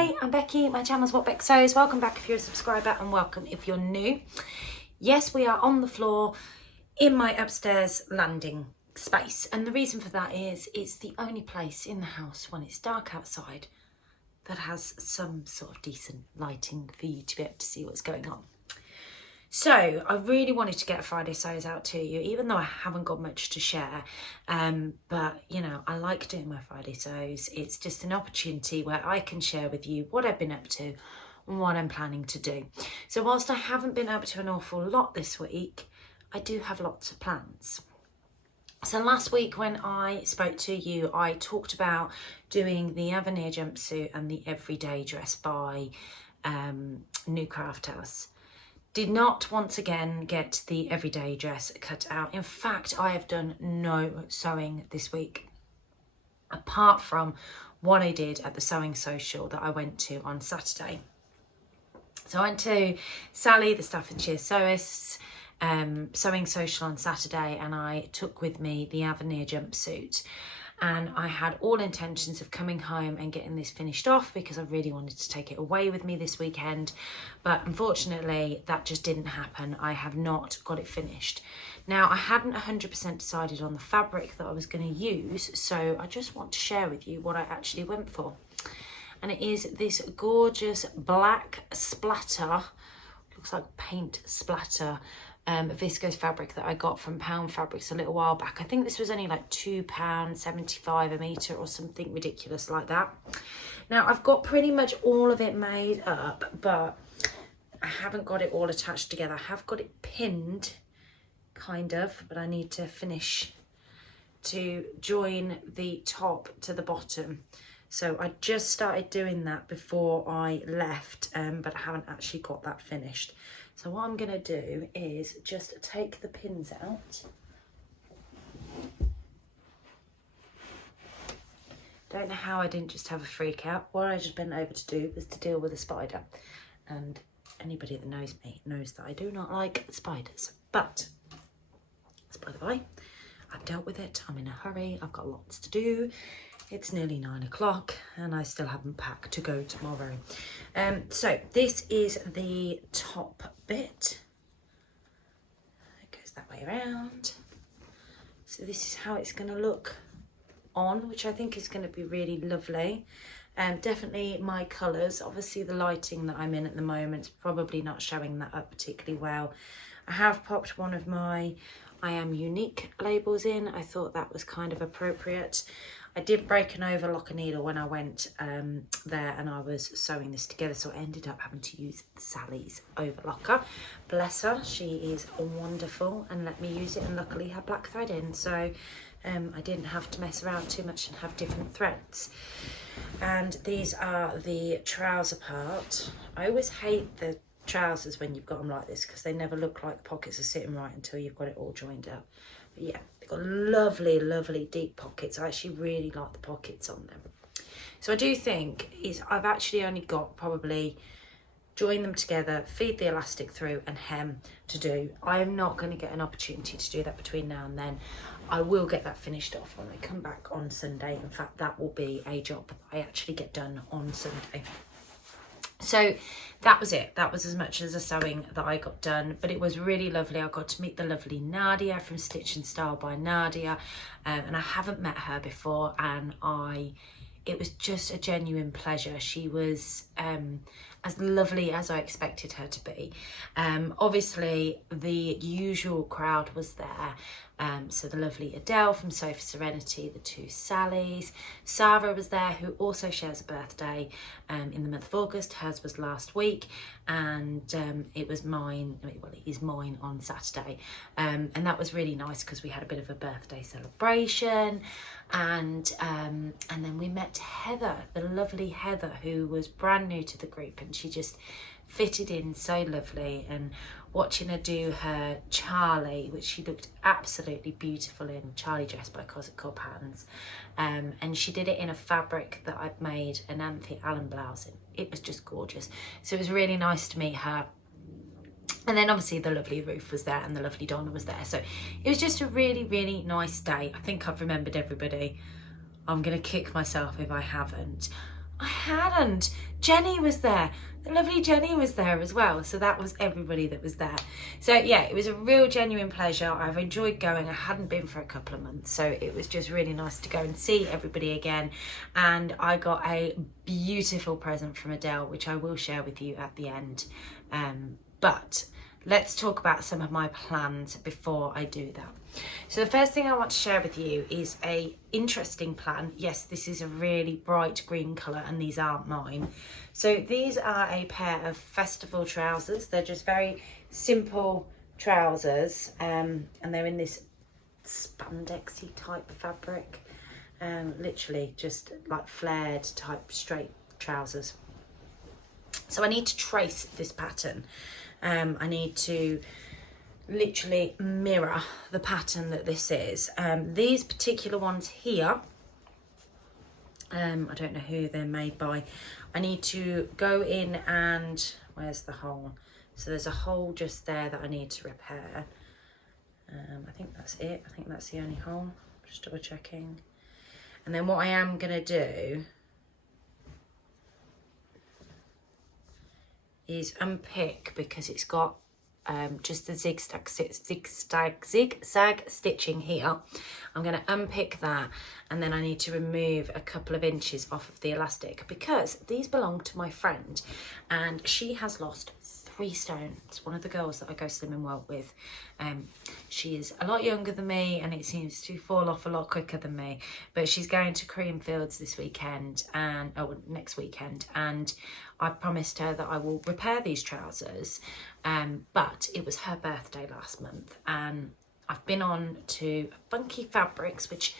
Hi, I'm Becky. My channel's What Beck Sews. Welcome back if you're a subscriber and welcome if you're new. Yes, we are on the floor in my upstairs landing space, and the reason for that is it's the only place in the house when it's dark outside that has some sort of decent lighting for you to be able to see what's going on. So I really wanted to get a Friday sews out to you, even though I haven't got much to share. But you know, I like doing my Friday sews. It's just an opportunity where I can share with you what I've been up to and what I'm planning to do. So whilst I haven't been up to an awful lot this week, I do have lots of plans. So last week when I spoke to you, I talked about doing the Avenir jumpsuit and the everyday dress by New Craft House. Did not once again get the everyday dress cut out. In fact, I have done no sewing this week, apart from what I did at the sewing social that I went to on Saturday. So I went to Sally, the Staffordshire sewists, sewing social on Saturday, and I took with me the Avenir jumpsuit. And I had all intentions of coming home and getting this finished off because I really wanted to take it away with me this weekend. But unfortunately, that just didn't happen. I have not got it finished. Now, I hadn't 100% decided on the fabric that I was going to use, so I just want to share with you what I actually went for. And it is this gorgeous black splatter, looks like paint splatter, viscose fabric that I got from Pound Fabrics a little while back. I think this was only like £2.75 a metre or something ridiculous like that. Now I've got pretty much all of it made up, but I haven't got it all attached together. I have got it pinned, kind of, but I need to finish to join the top to the bottom. So I just started doing that before I left, but I haven't actually got that finished. So what I'm going to do is just take the pins out. Don't know how I didn't just have a freak out. What I just bent over to do was to deal with a spider. And anybody that knows me knows that I do not like spiders. But, by the way, I've dealt with it. I'm in a hurry. I've got lots to do. It's nearly 9 o'clock and I still haven't packed to go tomorrow. So this is the top bit. It goes that way around. So this is how it's going to look on, which I think is going to be really lovely. Definitely my colours. Obviously the lighting that I'm in at the moment is probably not showing that up particularly well. I have popped one of my I Am Unique labels in. I thought that was kind of appropriate. I did break an overlocker needle when I went there and I was sewing this together, so I ended up having to use Sally's overlocker. Bless her, she is wonderful and let me use it, and luckily had black thread in, so I didn't have to mess around too much and have different threads. And these are the trouser part. I always hate the trousers when you've got them like this because they never look like the pockets are sitting right until you've got it all joined up. But yeah, they've got lovely, lovely deep pockets. I actually really like the pockets on them. So I do think I've actually only got probably join them together, feed the elastic through and hem to do. I'm not going to get an opportunity to do that between now and then. I will get that finished off when I come back on Sunday. In fact, that will be a job that I actually get done on Sunday. So that was it. That was as much as the sewing that I got done, but it was really lovely. I got to meet the lovely Nadia from Stitch and Style by Nadia, and I haven't met her before, and it was just a genuine pleasure. She was as lovely as I expected her to be. Obviously the usual crowd was there. So the lovely Adele from Sew for Serenity, the two Sallys. Sarah was there, who also shares a birthday in the month of August. Hers was last week, and it was mine, well, it is mine on Saturday. And that was really nice because we had a bit of a birthday celebration. And then we met Heather, the lovely Heather, who was brand new to the group, and she just fitted in so lovely. And watching her do her Charlie, which she looked absolutely beautiful in, Charlie dress by Cossack Core Patterns, and she did it in a fabric that I'd made an Anthony Allen blouse in. It was just gorgeous. So it was really nice to meet her. And then obviously the lovely Ruth was there and the lovely Donna was there. So it was just a really, really nice day. I think I've remembered everybody. I'm going to kick myself if I haven't. I hadn't. Jenny was there. The lovely Jenny was there as well. So that was everybody that was there. So yeah, it was a real genuine pleasure. I've enjoyed going. I hadn't been for a couple of months. So it was just really nice to go and see everybody again. And I got a beautiful present from Adele, which I will share with you at the end. But let's talk about some of my plans before I do that. So the first thing I want to share with you is a interesting plan. Yes, this is a really bright green colour and these aren't mine. So these are a pair of festival trousers. They're just very simple trousers, and they're in this spandexy type fabric, literally just like flared type straight trousers. So I need to trace this pattern. I need to literally mirror the pattern that this is. These particular ones here, I don't know who they're made by. I need to go in and, where's the hole? So there's a hole just there that I need to repair. I think that's it. I think that's the only hole. Just double checking. And then what I am gonna do is unpick, because it's got just the zigzag stitching here. I'm going to unpick that, and then I need to remove a couple of inches off of the elastic, because these belong to my friend and she has lost 3 stones. One of the girls that I go swimming well with, she is a lot younger than me and it seems to fall off a lot quicker than me, but she's going to Creamfields this weekend and next weekend, and I promised her that I will repair these trousers, but it was her birthday last month and I've been on to Funky Fabrics, which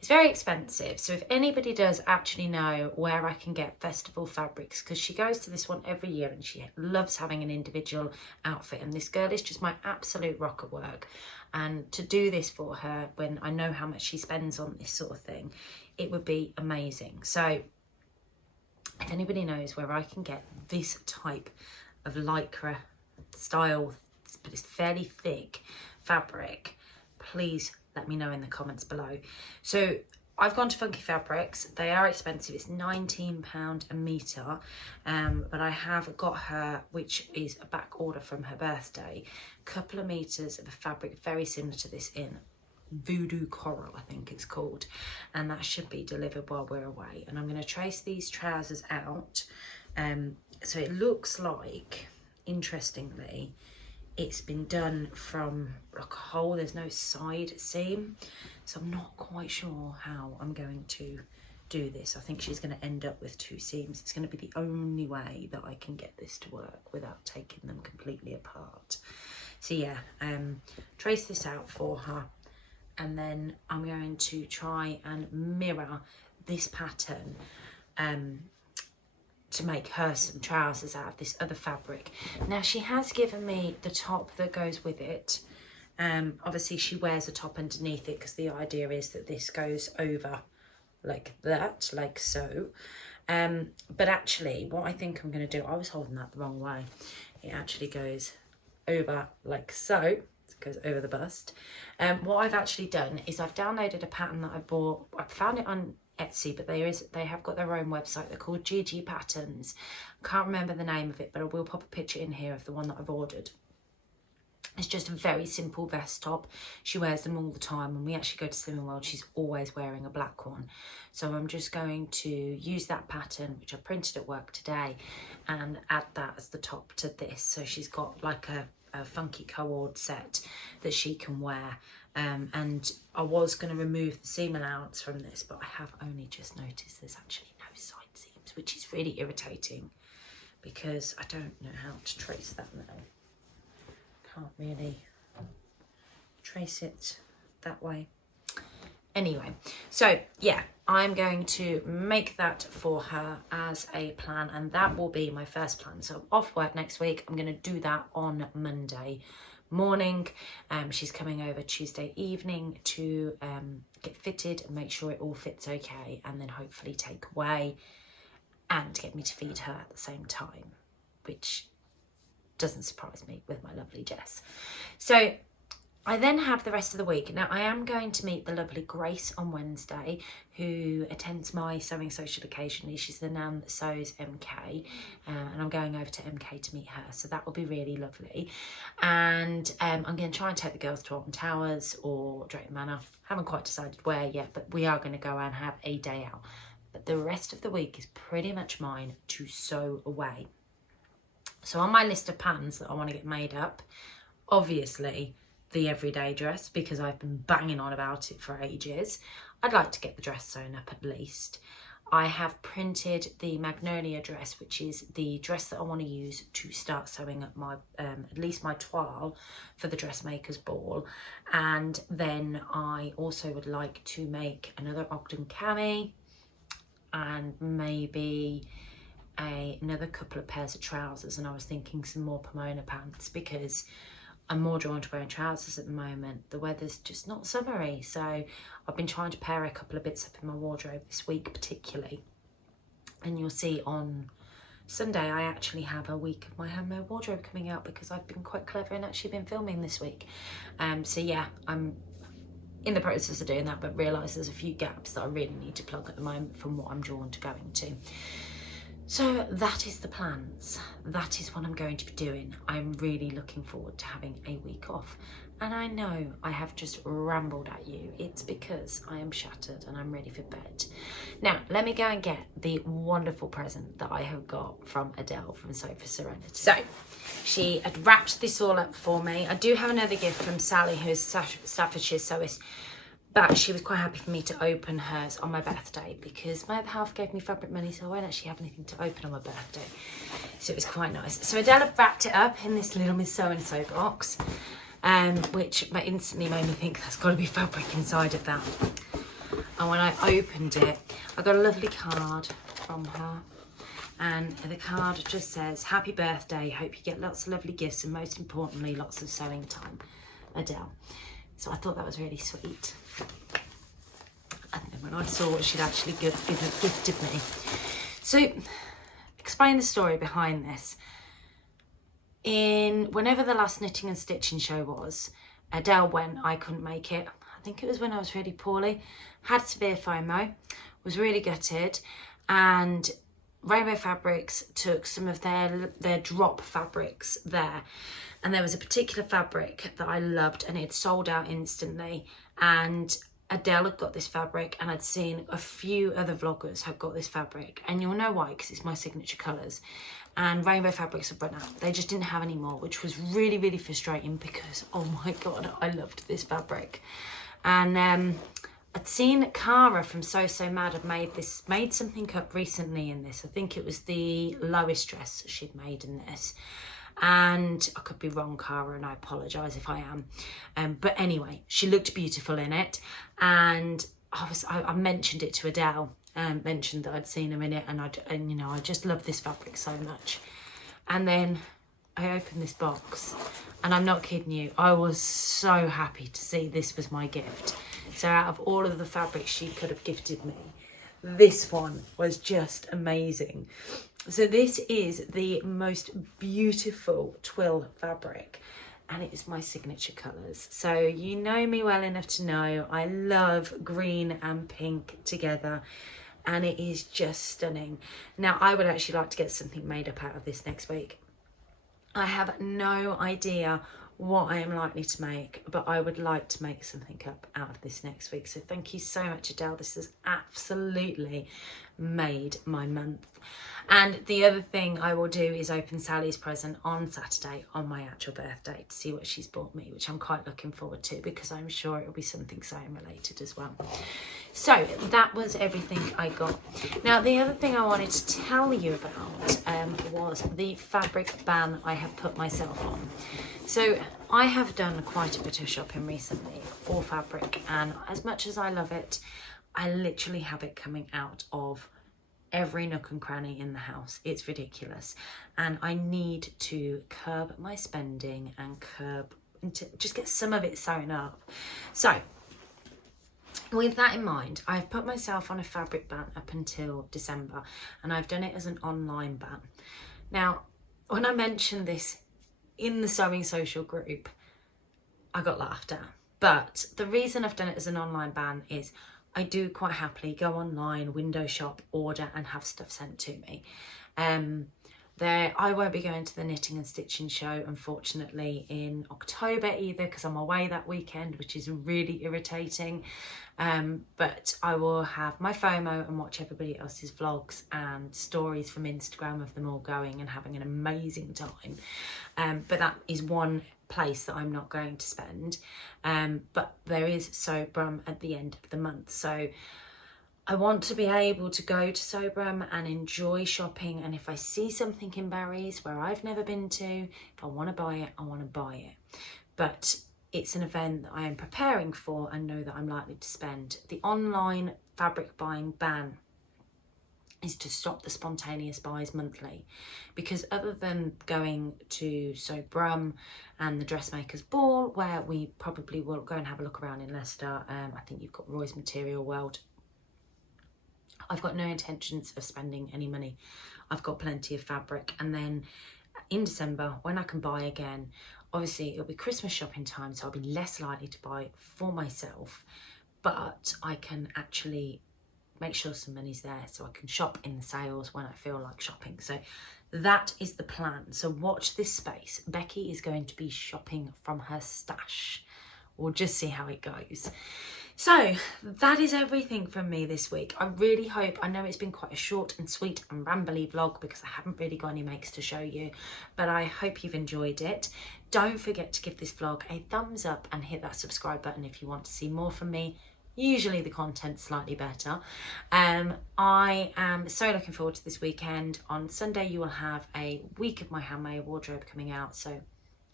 is very expensive. So if anybody does actually know where I can get festival fabrics, because she goes to this one every year and she loves having an individual outfit, and this girl is just my absolute rock at work, and to do this for her when I know how much she spends on this sort of thing, it would be amazing. So if anybody knows where I can get this type of lycra style, but it's fairly thick fabric, please let me know in the comments below. So I've gone to Funky Fabrics. They are expensive. It's £19 a metre, but I have got her, which is a back order from her birthday, a couple of metres of a fabric very similar to this in Voodoo Coral, I think it's called, and that should be delivered while we're away. And I'm going to trace these trousers out. So it looks like, interestingly, it's been done from like a hole. There's no side seam, so I'm not quite sure how I'm going to do this. I think she's going to end up with 2 seams. It's going to be the only way that I can get this to work without taking them completely apart. So yeah, trace this out for her, and then I'm going to try and mirror this pattern to make her some trousers out of this other fabric. Now she has given me the top that goes with it. Obviously she wears a top underneath it, because the idea is that this goes over like that, like so. But actually what I think I'm going to do, I was holding that the wrong way. It actually goes over like so. It goes over the bust. What I've actually done is I've downloaded a pattern that I bought. I found it on Etsy, but they have got their own website. They're called GG Patterns. I can't remember the name of it, but I will pop a picture in here of the one that I've ordered. It's just a very simple vest top. She wears them all the time. When we actually go to Slimming World, she's always wearing a black one. So I'm just going to use that pattern, which I printed at work today, and add that as the top to this. So she's got like a funky cord set that she can wear. And I was going to remove the seam allowance from this, but I have only just noticed there's actually no side seams, which is really irritating because I don't know how to trace that now. Can't really trace it that way. Anyway, so yeah, I'm going to make that for her as a plan, and that will be my first plan. So I'm off work next week. I'm going to do that on Monday morning. She's coming over Tuesday evening to get fitted and make sure it all fits okay, and then hopefully take away and get me to feed her at the same time, which doesn't surprise me with my lovely Jess. So I then have the rest of the week. Now, I am going to meet the lovely Grace on Wednesday, who attends my sewing social occasionally. She's the nan that sews MK, and I'm going over to MK to meet her. So that will be really lovely. And I'm going to try and take the girls to Alton Towers or Drayton Manor. Haven't quite decided where yet, but we are going to go and have a day out. But the rest of the week is pretty much mine to sew away. So on my list of patterns that I want to get made up, obviously the everyday dress, because I've been banging on about it for ages. I'd like to get the dress sewn up at least. I have printed the Magnolia dress, which is the dress that I want to use to start sewing up my, at least my toile for the dressmaker's ball. And then I also would like to make another Ogden cami and maybe another couple of pairs of trousers. And I was thinking some more Pomona pants, because I'm more drawn to wearing trousers at the moment. The weather's just not summery, so I've been trying to pair a couple of bits up in my wardrobe this week particularly. And you'll see on Sunday I actually have a week of my handmade wardrobe coming out, because I've been quite clever and actually been filming this week. So yeah, I'm in the process of doing that, but realise there's a few gaps that I really need to plug at the moment from what I'm drawn to going to. So that is the plans. That is what I'm going to be doing. I'm really looking forward to having a week off. And I know I have just rambled at you. It's because I am shattered and I'm ready for bed. Now, let me go and get the wonderful present that I have got from Adele from Sew for Serenity. So, she had wrapped this all up for me. I do have another gift from Sally, who's Staffordshire sewist. But she was quite happy for me to open hers on my birthday, because my other half gave me fabric money, so I won't actually have anything to open on my birthday. So it was quite nice. So Adele wrapped it up in this little Miss So-and-so box, which instantly made me think there's got to be fabric inside of that. And when I opened it, I got a lovely card from her. And the card just says, "Happy birthday, hope you get lots of lovely gifts and most importantly, lots of sewing time, Adele." So I thought that was really sweet. And then when I saw what she'd actually gifted me. So, explain the story behind this. Whenever the last knitting and stitching show was, Adele went, I couldn't make it. I think it was when I was really poorly. Had severe FOMO, was really gutted. And Rainbow Fabrics took some of their drop fabrics there. And there was a particular fabric that I loved and it sold out instantly. And Adele had got this fabric and I'd seen a few other vloggers had got this fabric. And you'll know why, because it's my signature colours. And Rainbow Fabrics have run out. They just didn't have any more, which was really, really frustrating because, oh my God, I loved this fabric. And I'd seen Cara from So Mad had made something up recently in this. I think it was the lowest dress she'd made in this. And I could be wrong, Cara, and I apologise if I am. But anyway, she looked beautiful in it. And I mentioned it to Adele, mentioned that I'd seen her in it, and I just love this fabric so much. And then I opened this box, and I'm not kidding you, I was so happy to see this was my gift. So out of all of the fabrics she could have gifted me, this one was just amazing. So this is the most beautiful twill fabric, and it is my signature colours. So you know me well enough to know I love green and pink together, and it is just stunning. Now I would actually like to get something made up out of this next week. I have no idea what I am likely to make, but I would like to make something up out of this next week. So thank you so much, Adele. This has absolutely made my month. And the other thing I will do is open Sally's present on Saturday on my actual birthday to see what she's bought me, which I'm quite looking forward to because I'm sure it'll be something sewing related as well. So that was everything I got. Now the other thing I wanted to tell you about was the fabric ban I have put myself on. So I have done quite a bit of shopping recently for fabric, and as much as I love it, I literally have it coming out of every nook and cranny in the house. It's ridiculous, and I need to curb my spending and just get some of it sewn up. So with that in mind, I've put myself on a fabric ban up until December, and I've done it as an online ban. Now, when I mentioned this in the sewing social group, I got laughed at. But the reason I've done it as an online ban is I do quite happily go online, window shop, order and have stuff sent to me. I won't be going to the knitting and stitching show, unfortunately, in October either, because I'm away that weekend, which is really irritating. But I will have my FOMO and watch everybody else's vlogs and stories from Instagram of them all going and having an amazing time. But that is one place that I'm not going to spend. But there is Sobrum at the end of the month. So I want to be able to go to Sobrum and enjoy shopping, and if I see something in Barry's where I've never been to, if I want to buy it, I want to buy it. But it's an event that I am preparing for and know that I'm likely to spend. The online fabric buying ban is to stop the spontaneous buys monthly, because other than going to Sobrum and the Dressmakers Ball, where we probably will go and have a look around in Leicester, I think you've got Roy's Material World, I've got no intentions of spending any money. I've got plenty of fabric. And then in December, when I can buy again, obviously it'll be Christmas shopping time, so I'll be less likely to buy for myself, but I can actually make sure some money's there so I can shop in the sales when I feel like shopping. So that is the plan. So watch this space. Becky is going to be shopping from her stash. We'll just see how it goes. So that is everything from me this week. I really hope, I know it's been quite a short and sweet and rambly vlog because I haven't really got any makes to show you, but I hope you've enjoyed it. Don't forget to give this vlog a thumbs up and hit that subscribe button if you want to see more from me. Usually the content's slightly better. I am so looking forward to this weekend. On Sunday you will have a week of my handmade wardrobe coming out, so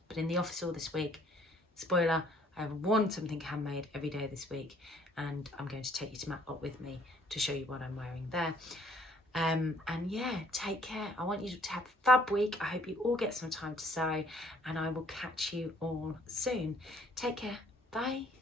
but in the office all this week. Spoiler, I've worn something handmade every day this week, and I'm going to take you to Matlock with me to show you what I'm wearing there. And yeah, take care. I want you to have a fab week. I hope you all get some time to sew, and I will catch you all soon. Take care. Bye.